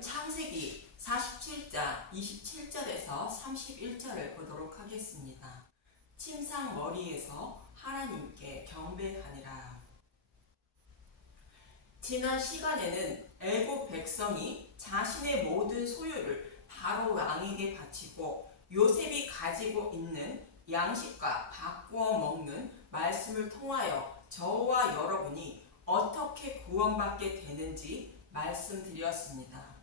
오늘은 창세기 47장 27절에서 31절을 보도록 하겠습니다. 침상 머리에서 하나님께 경배하니라. 지난 시간에는 애국 백성이 자신의 모든 소유를 바로 왕에게 바치고 요셉이 가지고 있는 양식과 바꾸어 먹는 말씀을 통하여 저와 여러분이 어떻게 구원받게 되는지 말씀드렸습니다.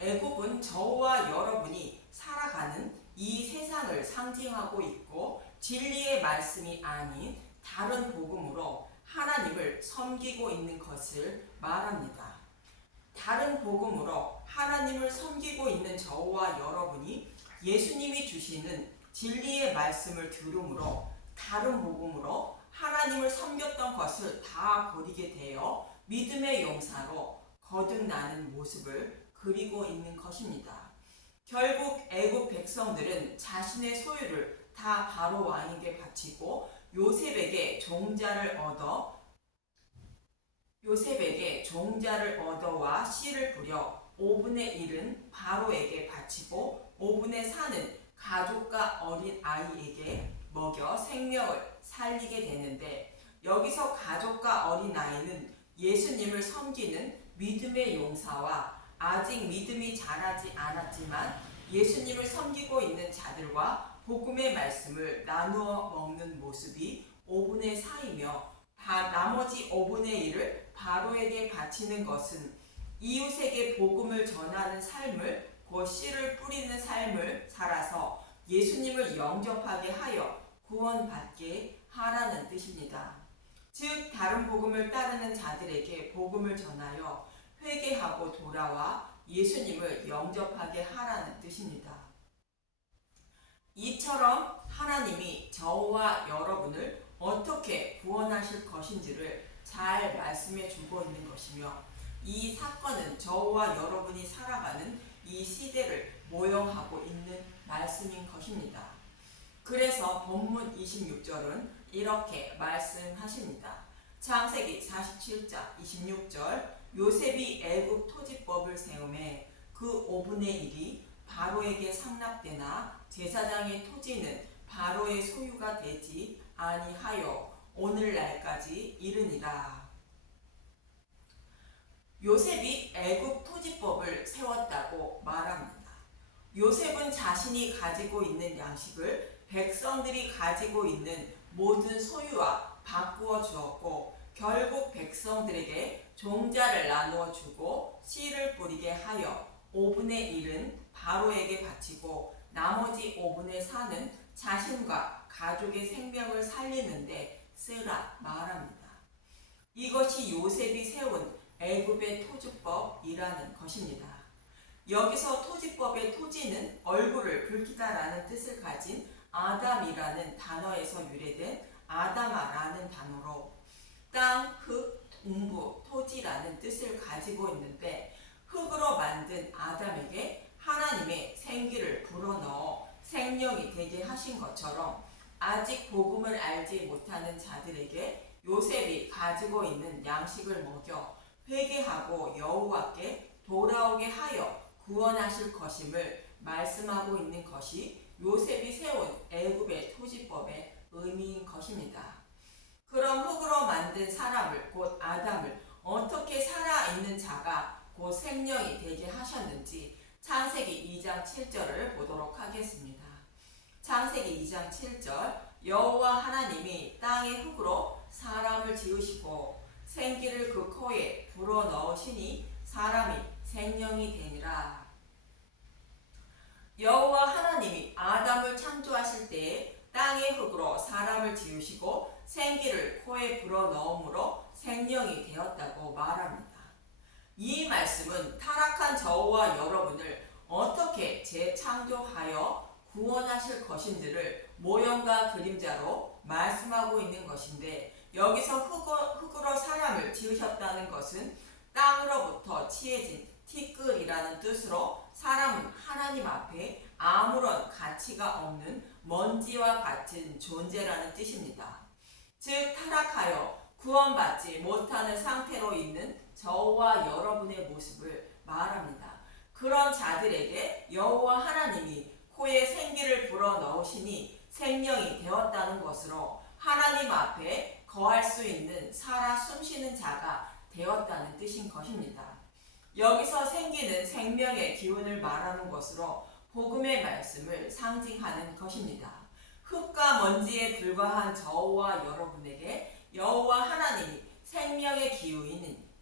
애굽은 저와 여러분이 살아가는 이 세상을 상징하고 있고 진리의 말씀이 아닌 다른 복음으로 하나님을 섬기고 있는 것을 말합니다. 다른 복음으로 하나님을 섬기고 있는 저와 여러분이 예수님이 주시는 진리의 말씀을 들음으로 다른 복음으로 하나님을 섬겼던 것을 다 버리게 되어 믿음의 용사로 거듭나는 모습을 그리고 있는 것입니다. 결국 애국 백성들은 자신의 소유를 다 바로 왕에게 바치고 요셉에게 종자를 얻어와 씨를 뿌려 5분의 1은 바로에게 바치고 5분의 4는 가족과 어린 아이에게 먹여 생명을 살리게 되는데, 여기서 가족과 어린 아이는 예수님을 섬기는 믿음의 용사와 아직 믿음이 자라지 않았지만 예수님을 섬기고 있는 자들과 복음의 말씀을 나누어 먹는 모습이 5분의 4이며 나머지 5분의 1을 바로에게 바치는 것은 이웃에게 복음을 전하는 삶을, 곧 씨를 뿌리는 삶을 살아서 예수님을 영접하게 하여 구원받게 하라는 뜻입니다. 즉 다른 복음을 따르는 자들에게 복음을 전하여 회개하고 돌아와 예수님을 영접하게 하라는 뜻입니다. 이처럼 하나님이 저와 여러분을 어떻게 구원하실 것인지를 잘 말씀해 주고 있는 것이며, 이 사건은 저와 여러분이 살아가는 이 시대를 모형하고 있는 말씀인 것입니다. 그래서 본문 26절은 이렇게 말씀하십니다. 창세기 47장 26절, 요셉이 애굽 토지법을 세우매 그 5분의 1이 바로에게 상납되나 제사장의 토지는 바로의 소유가 되지 아니하여 오늘날까지 이르니라. 요셉이 애굽 토지법을 세웠다고 말합니다. 요셉은 자신이 가지고 있는 양식을 백성들이 가지고 있는 모든 소유와 바꾸어 주었고, 결국 백성들에게 종자를 나누어 주고 씨를 뿌리게 하여 5분의 1은 바로에게 바치고 나머지 5분의 4는 자신과 가족의 생명을 살리는데 쓰라 말합니다. 이것이 요셉이 세운 애굽의 토지법이라는 것입니다. 여기서 토지법의 토지는 얼굴을 붉히다라는 뜻을 가진 아담이라는 단어에서 유래된 아담아라는 단어로 땅, 흙, 동부, 토지라는 뜻을 가지고 있는데, 흙으로 만든 아담에게 하나님의 생기를 불어넣어 생명이 되게 하신 것처럼 아직 복음을 알지 못하는 자들에게 요셉이 가지고 있는 양식을 먹여 회개하고 여호와께 돌아오게 하여 구원하실 것임을 말씀하고 있는 것이 요셉이 세운 애굽의 토지법의 의미인 것입니다. 그럼 흙으로 만든 사람을, 곧 아담을 어떻게 살아있는 자가 곧 생명이 되게 하셨는지 창세기 2장 7절을 보도록 하겠습니다. 창세기 2장 7절, 여호와 하나님이 땅의 흙으로 사람을 지으시고 생기를 그 코에 불어넣으시니 사람이 생명이 되니라. 여호와 하나님이 아담을 창조하실 때에 땅의 흙으로 사람을 지으시고 생기를 코에 불어넣음으로 생명이 되었다고 말합니다. 이 말씀은 타락한 저와 여러분을 어떻게 재창조하여 구원하실 것인지를 모형과 그림자로 말씀하고 있는 것인데, 여기서 흙으로 사람을 지으셨다는 것은 땅으로부터 취해진 티끌이라는 뜻으로 사람은 하나님 앞에 아무런 가치가 없는 먼지와 같은 존재라는 뜻입니다. 즉 타락하여 구원받지 못하는 상태로 있는 저와 여러분의 모습을 말합니다. 그런 자들에게 여호와 하나님이 코에 생기를 불어넣으시니 생명이 되었다는 것으로 하나님 앞에 거할 수 있는 살아 숨쉬는 자가 되었다는 뜻인 것입니다. 여기서 생기는 생명의 기운을 말하는 것으로 복음의 말씀을 상징하는 것입니다. 흙과 먼지에 불과한 저와 여러분에게 여호와 하나님이 생명의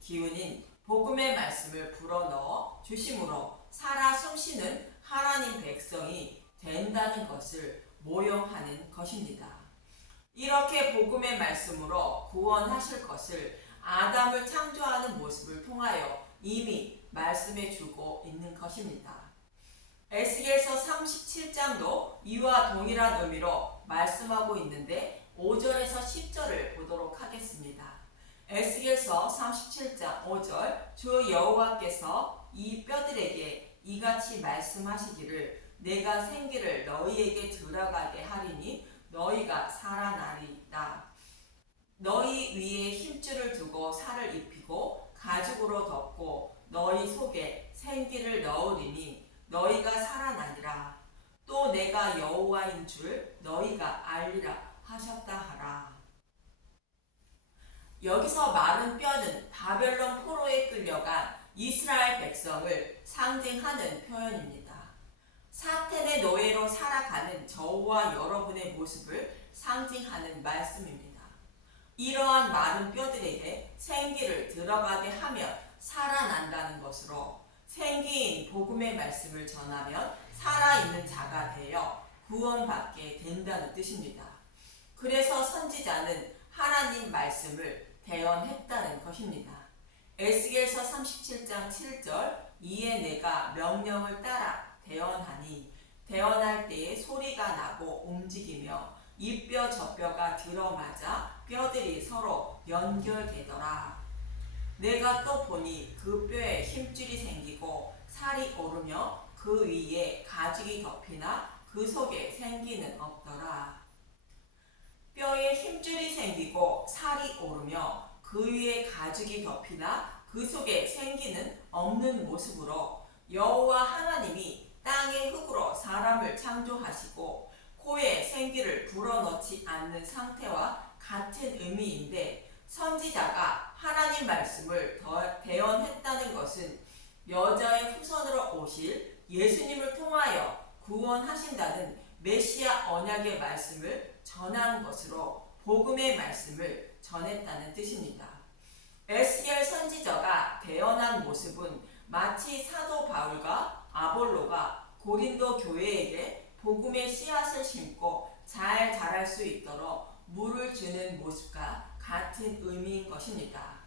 기운인 복음의 말씀을 불어넣어 주심으로 살아 숨쉬는 하나님 백성이 된다는 것을 모형하는 것입니다. 이렇게 복음의 말씀으로 구원하실 것을 아담을 창조하는 모습을 통하여 이미 말씀해 주고 있는 것입니다. 에스겔서 37장도 이와 동일한 의미로 말씀하고 있는데 5절에서 10절을 보도록 하겠습니다. 에스겔서 37장 5절 주 여호와께서 이 뼈들에게 이같이 말씀하시기를 내가 생기를 너희에게 들어가게 하리니 너희가 살아나리이다. 너희 위에 힘줄을 두고 살을 입히고 가죽으로 덮고 너희 속에 생기를 넣으리니 너희가 살아나리라. 또 내가 여호와인 줄 너희가 알리라 하셨다 하라. 여기서 마른 뼈는 바벨론 포로에 끌려간 이스라엘 백성을 상징하는 표현입니다. 사탄의 노예로 살아가는 저와 여러분의 모습을 상징하는 말씀입니다. 이러한 마른 뼈들에게 생기를 들어가게 하면 살아난다는 것으로 생기인 복음의 말씀을 전하면 살아있는 자가 되어 구원받게 된다는 뜻입니다. 그래서 선지자는 하나님 말씀을 대언했다는 것입니다. 에스겔서 37장 7절 이에 내가 명령을 따라 대언하니 대언할 때에 소리가 나고 움직이며 이 뼈 저 뼈가 들어맞아 뼈들이 서로 연결되더라. 내가 또 보니 그 뼈에 힘줄이 생기고 살이 오르며 그 위에 가죽이 덮이나 그 속에 생기는 없더라. 뼈에 힘줄이 생기고 살이 오르며 그 위에 가죽이 덮이나 그 속에 생기는 없는 모습으로 여호와 하나님이 땅의 흙으로 사람을 창조하시고 코에 생기를 불어넣지 않는 상태와 같은 의미인데 선지자가 하나님 말씀을 대언했다는 것은 여자의 후손으로 오실 예수님을 통하여 구원하신다는 메시아 언약의 말씀을 전한 것으로 복음의 말씀을 전했다는 뜻입니다. 에스겔 선지자가 대언한 모습은 마치 사도 바울과 아볼로가 고린도 교회에게 복음의 씨앗을 심고 잘 자랄 수 있도록 물을 주는 모습과 같은 의미인 것입니다.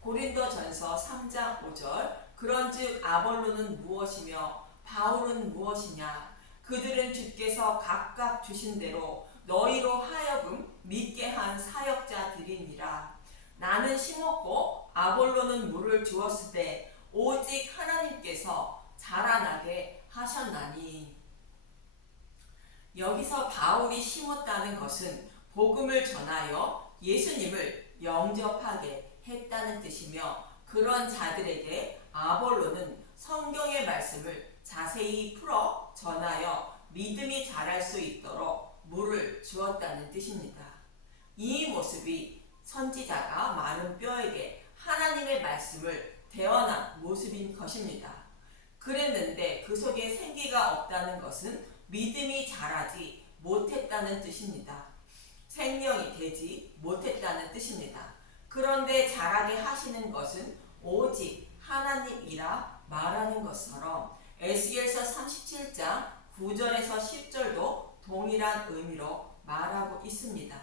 고린도전서 3장 5절 그런즉 아볼로는 무엇이며 바울은 무엇이냐 그들은 주께서 각각 주신 대로 너희로 하여금 믿게 한 사역자들이니라. 나는 심었고 아볼로는 물을 주었으되 오직 하나님께서 자라나게 하셨나니. 여기서 바울이 심었다는 것은 복음을 전하여 예수님을 영접하게 했다는 뜻이며 그런 자들에게 아볼로는 성경의 말씀을 자세히 풀어 전하여 믿음이 자랄 수 있도록 물을 주었다는 뜻입니다. 이 모습이 선지자가 마른 뼈에게 하나님의 말씀을 대언한 모습인 것입니다. 그랬는데 그 속에 생기가 없다는 것은 믿음이 자라지 못했다는 뜻입니다. 생명이 되지 못했다는 뜻입니다. 그런데 자라게 하시는 것은 오직 하나님이라 말하는 것처럼 에스겔서 37장 9절에서 10절도 동일한 의미로 말하고 있습니다.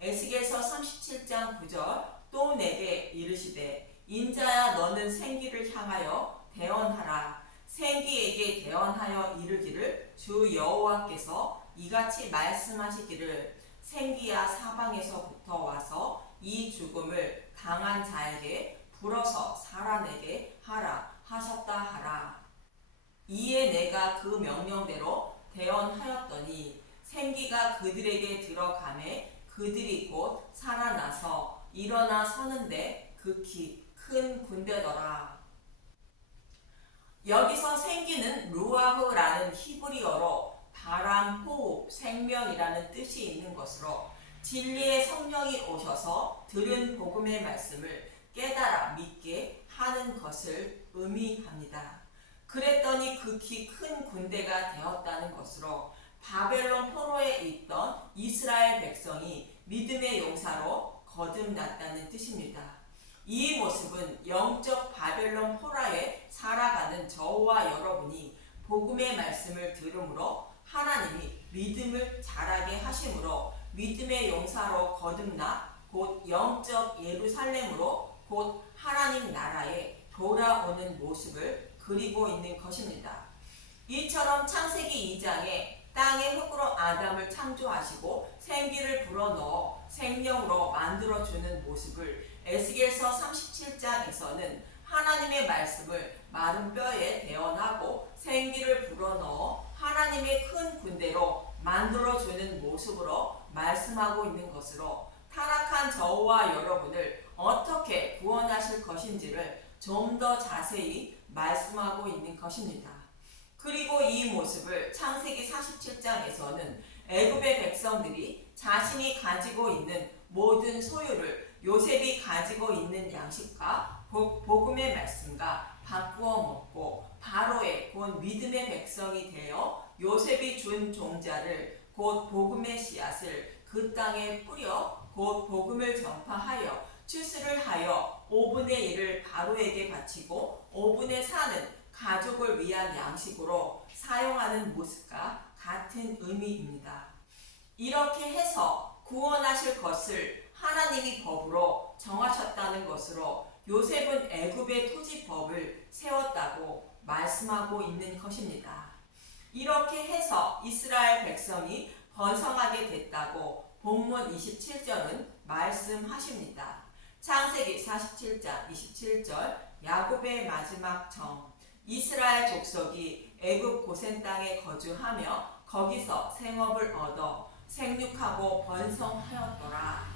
에스겔서 37장 9절 또 내게 이르시되 인자야 너는 생기를 향하여 대언하라. 생기에게 대언하여 이르기를 주 여호와께서 이같이 말씀하시기를 생기야 사방에서부터 와서 이 죽음을 당한 자에게 불어서 살아내게 하라 하셨다 하라. 이에 내가 그 명령대로 대언하였더니 생기가 그들에게 들어가매 그들이 곧 살아나서 일어나 서는데 극히 큰 군대더라. 여기서 생기는 루아흐라는 히브리어로 바람, 호흡, 생명이라는 뜻이 있는 것으로 진리의 성령이 오셔서 들은 복음의 말씀을 깨달아 믿게 하는 것을 의미합니다. 그랬더니 극히 큰 군대가 되었다는 것으로 바벨론 포로에 있던 이스라엘 백성이 믿음의 용사로 거듭났다는 뜻입니다. 이 모습은 영적 바벨론 포로에 살아가는 저와 여러분이 복음의 말씀을 들음으로 하나님이 믿음을 자라게 하심으로 믿음의 용사로 거듭나 곧 영적 예루살렘으로 곧 하나님 나라에 돌아오는 모습을 그리고 있는 것입니다. 이처럼 창세기 2장에 땅의 흙으로 아담을 창조하시고 생기를 불어넣어 생명으로 만들어주는 모습을 에스겔서 37장에서는 하나님의 말씀을 마른 뼈에 대언하고 생기를 불어넣어 하나님의 큰 군대로 만들어주는 모습으로 말씀하고 있는 것으로 타락한 저와 여러분을 어떻게 구원하실 것인지를 좀 더 자세히 말씀하고 있는 것입니다. 그리고 이 모습을 창세기 47장에서는 애굽의 백성들이 자신이 가지고 있는 모든 소유를 요셉이 가지고 있는 양식과 복음의 말씀과 바꾸어 먹고 바로의 곧 믿음의 백성이 되어 요셉이 준 종자를 곧 복음의 씨앗을 그 땅에 뿌려 곧 복음을 전파하여 추수를 하여 5분의 1을 바로에게 바치고 5분의 4는 가족을 위한 양식으로 사용하는 모습과 같은 의미입니다. 이렇게 해서 구원하실 것을 하나님이 법으로 정하셨다는 것으로 요셉은 애굽의 토지법을 세웠다고 말씀하고 있는 것입니다. 이렇게 해서 이스라엘 백성이 번성하게 됐다고 본문 27절은 말씀하십니다. 창세기 47장 27절 야곱의 마지막 정 이스라엘 족속이 애굽 고센 땅에 거주하며 거기서 생업을 얻어 생육하고 번성하였더라.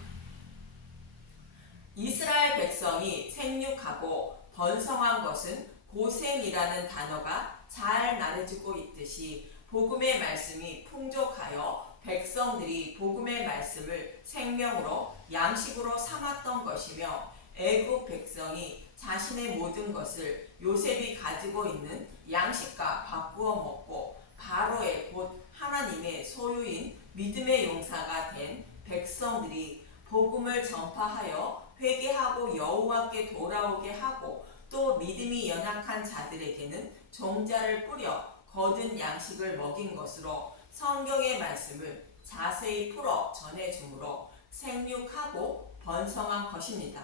이스라엘 백성이 생육하고 번성한 것은 고센이라는 단어가 잘 나눠지고 있듯이 복음의 말씀이 풍족하여 백성들이 복음의 말씀을 생명으로 양식으로 삼았던 것이며 애굽 백성이 자신의 모든 것을 요셉이 가지고 있는 양식과 바꾸어 먹고 바로의 곧 하나님의 소유인 믿음의 용사가 된 백성들이 복음을 전파하여 회개하고 여호와께 돌아오게 하고 또 믿음이 연약한 자들에게는 종자를 뿌려 거둔 양식을 먹인 것으로 성경의 말씀을 자세히 풀어 전해주므로 생육하고 번성한 것입니다.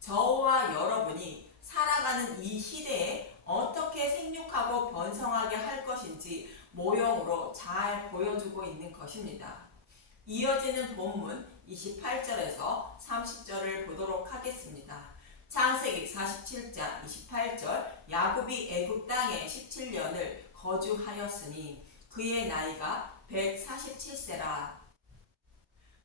저와 여러분이 살아가는 이 시대에 어떻게 생육하고 번성하게 할 것인지 모형으로 잘 보여주고 있는 것입니다. 이어지는 본문 28절에서 30절을 보도록 하겠습니다. 창세기 47장 28절 야곱이 애굽 땅에 17년을 거주하였으니 그의 나이가 147세라.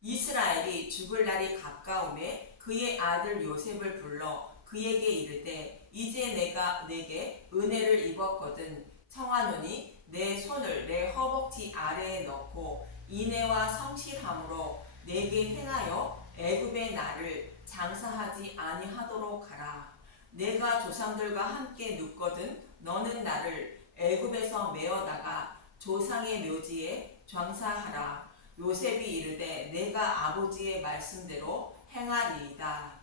이스라엘이 죽을 날이 가까움에 그의 아들 요셉을 불러 그에게 이르되 이제 내가 내게 은혜를 입었거든 청하노니 내 손을 내 허벅지 아래에 넣고 인애와 성실함으로 내게 행하여 애굽의 나를 장사하지 아니하도록 하라. 내가 조상들과 함께 눕거든 너는 나를 애굽에서 메어다가 조상의 묘지에 장사하라. 요셉이 이르되 내가 아버지의 말씀대로 행하리이다.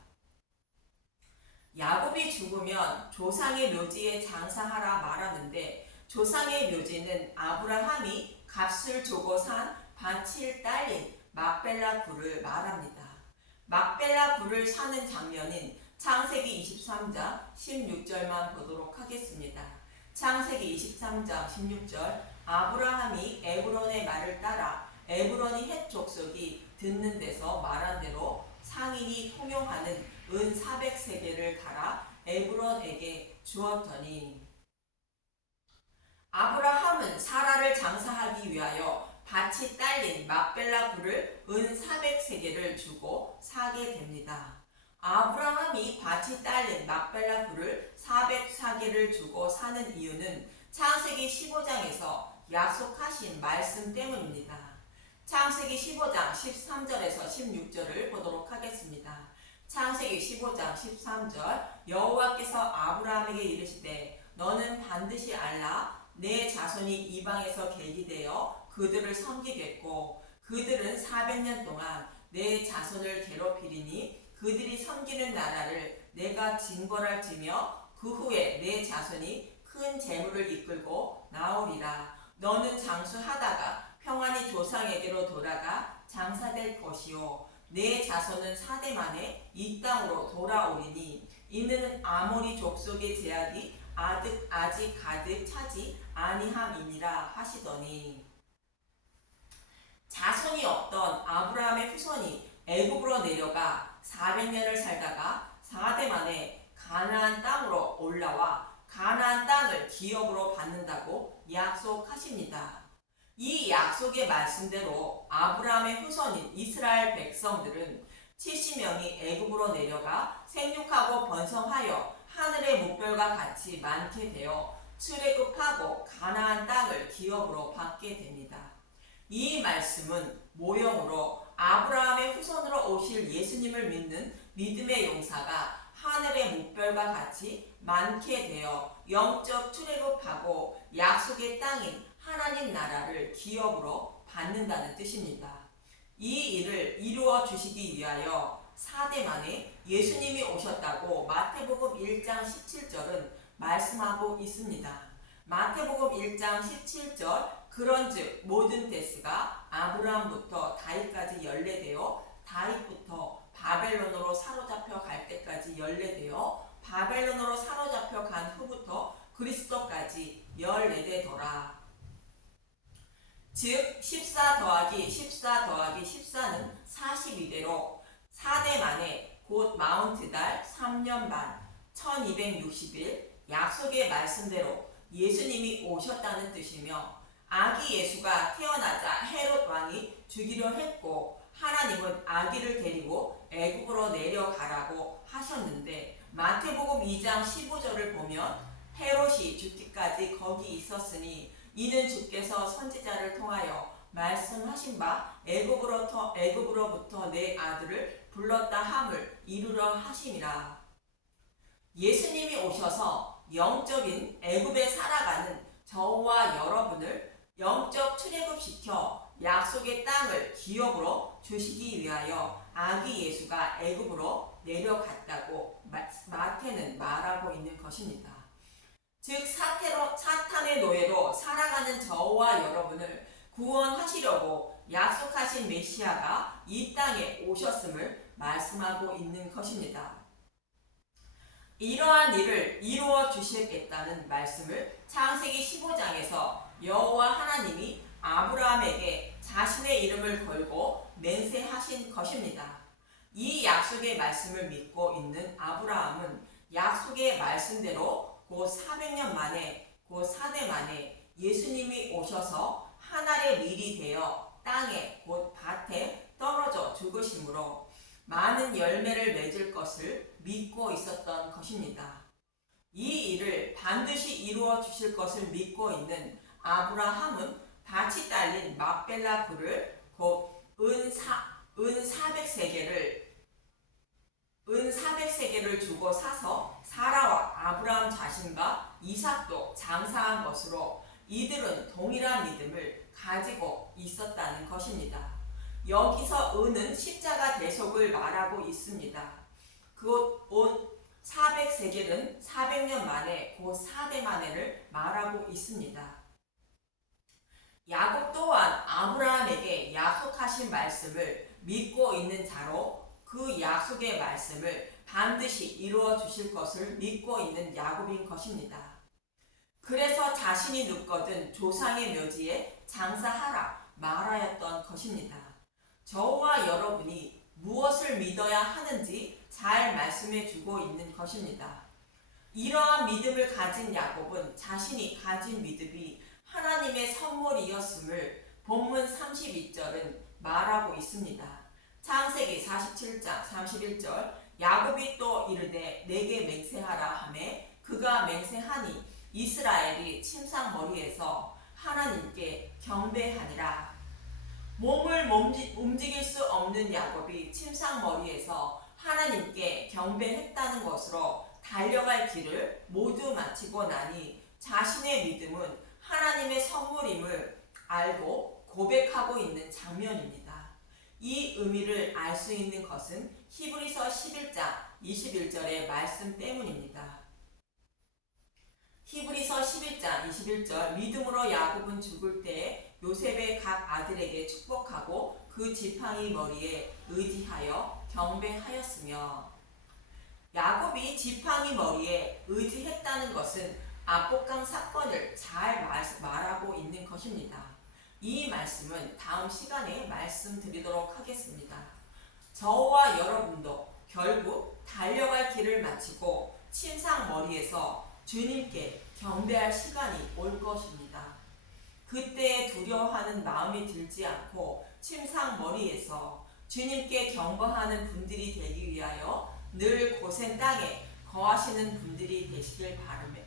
야곱이 죽으면 조상의 묘지에 장사하라 말하는데 조상의 묘지는 아브라함이 값을 주고 산 밭을 딸린 막벨라 굴을 말합니다. 막벨라 굴을 사는 장면인 창세기 23장 16절만 보도록 하겠습니다. 창세기 23장 16절 아브라함이 에브론의 말을 따라 에브론이 헷 족속이 듣는 데서 말한 대로 상인이 통용하는 은 400세겔을 달아 에브론에게 주었더니 아브라함은 사라를 장사하기 위하여 밭이 딸린 막벨라 굴을 은 400세겔을 주고 사게 됩니다. 아브라함이 밭이 딸린 막벨라 굴을 404개를 주고 사는 이유는 창세기 15장에서 약속하신 말씀 때문입니다. 창세기 15장 13절에서 16절을 보도록 하겠습니다. 창세기 15장 13절 여호와께서 아브라함에게 이르시되 너는 반드시 알라 내 자손이 이방에서 계기되어 그들을 섬기겠고 그들은 400년 동안 내 자손을 괴롭히리니 그들이 섬기는 나라를 내가 징벌할지며 그 후에 내 자손이 큰 재물을 이끌고 나오리라. 너는 장수하다가 평안히 조상에게로 돌아가 장사될 것이요 내 자손은 4대 만에 이 땅으로 돌아오리니 이는 아모리 족속의 제약이 아직 가득 차지 아니함이니라 하시더니 자손이 없던 아브라함의 후손이 애굽으로 내려가 400년을 살다가 4대 만에 가나안 땅으로 올라와 가나안 땅을 기업으로 받는다고 약속하십니다. 이 약속의 말씀대로 아브라함의 후손인 이스라엘 백성들은 70명이 애굽으로 내려가 생육하고 번성하여 하늘의 목별과 같이 많게 되어 출애굽하고 가나안 땅을 기업으로 받게 됩니다. 이 말씀은 모형으로 아브라함의 후손으로 오실 예수님을 믿는 믿음의 용사가 하늘의 목별과 같이 많게 되어 영적 출애굽하고 약속의 땅인 하나님 나라를 기업으로 받는다는 뜻입니다. 이 일을 이루어 주시기 위하여 4대 만에 예수님이 오셨다고 마태복음 1장 17절은 말씀하고 있습니다. 마태복음 1장 17절 그런즉 모든 때스가 아브라함부터 다윗까지 연례되어 다윗부터 바벨론으로 사로잡혀 갈 때까지 연례되어 바벨론으로 사로잡혀 간 후부터 그리스도까지 14대더라. 즉 14 더하기 14 더하기 14는 42대로 4대 만에 곧 마운트달 3년 반 1260일 약속의 말씀대로 예수님이 오셨다는 뜻이며 아기 예수가 태어나자 헤롯 왕이 죽이려 했고 하나님은 아기를 데리고 애굽으로 내려가라고 하셨는데 마태복음 2장 15절을 보면 헤롯이 죽기까지 거기 있었으니 이는 주께서 선지자를 통하여 말씀하신 바 애굽으로부터 내 아들을 불렀다 함을 이루려 하심이라. 예수님이 오셔서 영적인 애굽에 살아가는 저와 여러분을 영적 출애굽시켜 약속의 땅을 기업으로 주시기 위하여 아기 예수가 애굽으로 내려갔다고 마태는 말하고 있는 것입니다. 즉 사탄의 노예로 살아가는 저와 여러분을 구원하시려고 약속하신 메시아가 이 땅에 오셨음을 말씀하고 있는 것입니다. 이러한 일을 이루어 주시겠다는 말씀을 창세기 15장에서 여호와 하나님이 아브라함에게 자신의 이름을 걸고 맹세하신 것입니다. 이 약속의 말씀을 믿고 있는 아브라함은 약속의 말씀대로 곧 400년 만에 곧 4대 만에 예수님이 오셔서 하늘의 밀이 되어 땅에 곧 밭에 떨어져 죽으심으로 많은 열매를 맺을 것을 믿고 있었던 것입니다. 이 일을 반드시 이루어 주실 것을 믿고 있는 아브라함은 밭이 딸린 막벨라 굴을 곧 은 400세겔을 주고 사서 사라와 아브라함 자신과 이삭도 장사한 것으로 이들은 동일한 믿음을 가지고 있었다는 것입니다. 여기서 은은 십자가 대속을 말하고 있습니다. 곧 400세겔은 400년 만에 곧 4대 만에를 말하고 있습니다. 야곱 또한 아브라함에게 약속하신 말씀을 믿고 있는 자로 그 약속의 말씀을 반드시 이루어 주실 것을 믿고 있는 야곱인 것입니다. 그래서 자신이 눕거든 조상의 묘지에 장사하라 말하였던 것입니다. 저와 여러분이 무엇을 믿어야 하는지 잘 말씀해 주고 있는 것입니다. 이러한 믿음을 가진 야곱은 자신이 가진 믿음이 하나님의 선물이었음을 본문 32절은 말하고 있습니다. 창세기 47장 31절 야곱이 또 이르되 내게 맹세하라 하매 그가 맹세하니 이스라엘이 침상머리에서 하나님께 경배하니라. 몸을 움직일 수 없는 야곱이 침상머리에서 하나님께 경배했다는 것으로 달려갈 길을 모두 마치고 나니 자신의 믿음은 하나님의 선물임을 알고 고백하고 있는 장면입니다. 이 의미를 알 수 있는 것은 히브리서 11장 21절의 말씀 때문입니다. 히브리서 11장 21절 믿음으로 야곱은 죽을 때 요셉의 각 아들에게 축복하고 그 지팡이 머리에 의지하여 경배하였으며, 야곱이 지팡이 머리에 의지했다는 것은 압복강 사건을 잘 말하고 있는 것입니다. 이 말씀은 다음 시간에 말씀드리도록 하겠습니다. 저와 여러분도 결국 달려갈 길을 마치고 침상머리에서 주님께 경배할 시간이 올 것입니다. 그때 두려워하는 마음이 들지 않고 침상머리에서 주님께 경배하는 분들이 되기 위하여 늘 고센 땅에 거하시는 분들이 되시길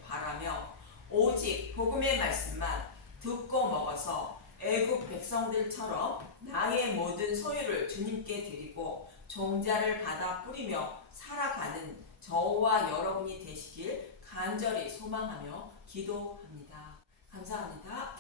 바라며 오직 복음의 말씀만 듣고 먹어서 애국 백성들처럼 나의 모든 소유를 주님께 드리고 종자를 받아 뿌리며 살아가는 저와 여러분이 되시길 간절히 소망하며 기도합니다. 감사합니다.